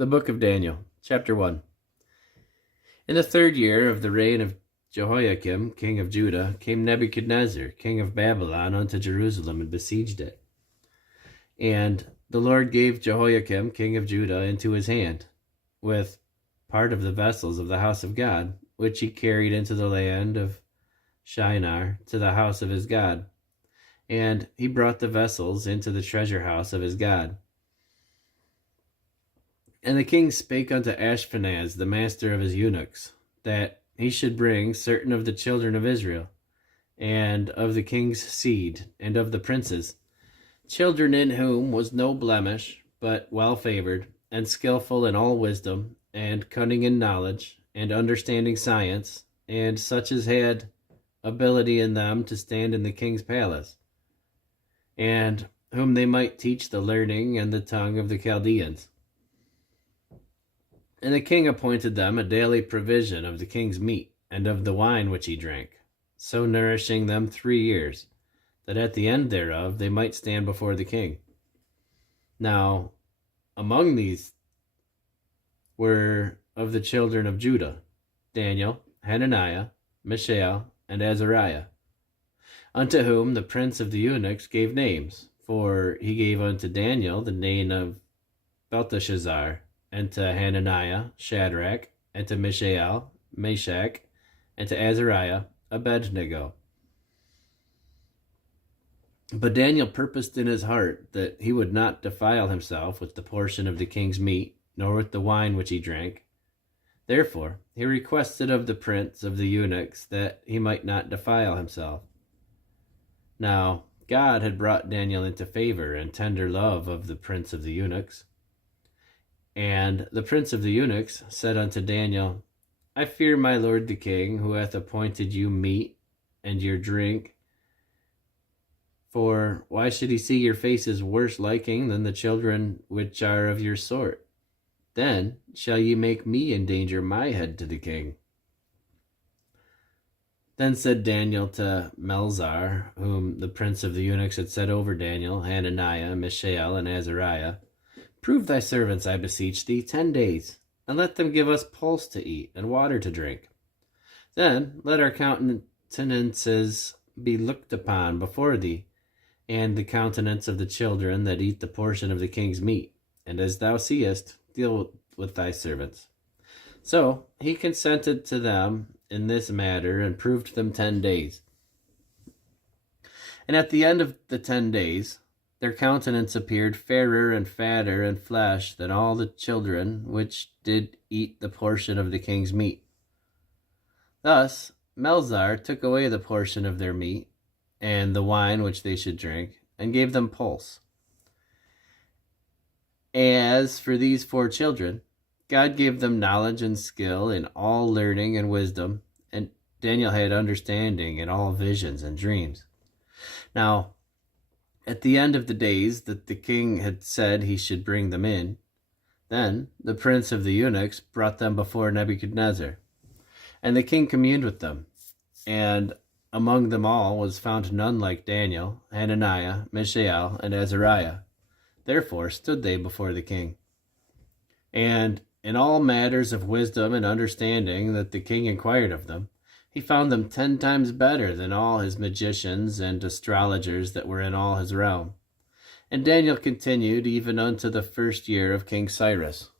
The Book of Daniel, Chapter 1. In the 3rd year of the reign of Jehoiakim, king of Judah, came Nebuchadnezzar, king of Babylon, unto Jerusalem, and besieged it. And the Lord gave Jehoiakim, king of Judah, into his hand, with part of the vessels of the house of God, which he carried into the land of Shinar, to the house of his God. And he brought the vessels into the treasure house of his God. And the king spake unto Ashpenaz, the master of his eunuchs, that he should bring certain of the children of Israel, and of the king's seed, and of the princes, children in whom was no blemish, but well favored, and skillful in all wisdom, and cunning in knowledge, and understanding science, and such as had ability in them to stand in the king's palace, and whom they might teach the learning and the tongue of the Chaldeans. And the king appointed them a daily provision of the king's meat, and of the wine which he drank, so nourishing them 3 years, that at the end thereof they might stand before the king. Now, among these were of the children of Judah, Daniel, Hananiah, Mishael, and Azariah, unto whom the prince of the eunuchs gave names, for he gave unto Daniel the name of Belteshazzar, and to Hananiah, Shadrach, and to Mishael, Meshach, and to Azariah, Abednego. But Daniel purposed in his heart that he would not defile himself with the portion of the king's meat, nor with the wine which he drank. Therefore he requested of the prince of the eunuchs that he might not defile himself. Now God had brought Daniel into favor and tender love of the prince of the eunuchs. And the prince of the eunuchs said unto Daniel, I fear my lord the king, who hath appointed you meat and your drink. For why should he see your faces worse liking than the children which are of your sort? Then shall ye make me endanger my head to the king. Then said Daniel to Melzar, whom the prince of the eunuchs had set over Daniel, Hananiah, Mishael, and Azariah, Prove thy servants, I beseech thee, 10 days, and let them give us pulse to eat and water to drink. Then let our countenances be looked upon before thee, and the countenance of the children that eat the portion of the king's meat, and as thou seest, deal with thy servants. So he consented to them in this matter, and proved them 10 days. And at the end of the 10 days, their countenance appeared fairer and fatter in flesh than all the children which did eat the portion of the king's meat. Thus Melzar took away the portion of their meat, and the wine which they should drink, and gave them pulse. As for these 4 children, God gave them knowledge and skill in all learning and wisdom, and Daniel had understanding in all visions and dreams. Now, at the end of the days that the king had said he should bring them in, then the prince of the eunuchs brought them before Nebuchadnezzar. And the king communed with them, and among them all was found none like Daniel, Hananiah, Mishael, and Azariah. Therefore stood they before the king. And in all matters of wisdom and understanding that the king inquired of them, he found them 10 times better than all his magicians and astrologers that were in all his realm. And Daniel continued even unto the 1st year of King Cyrus.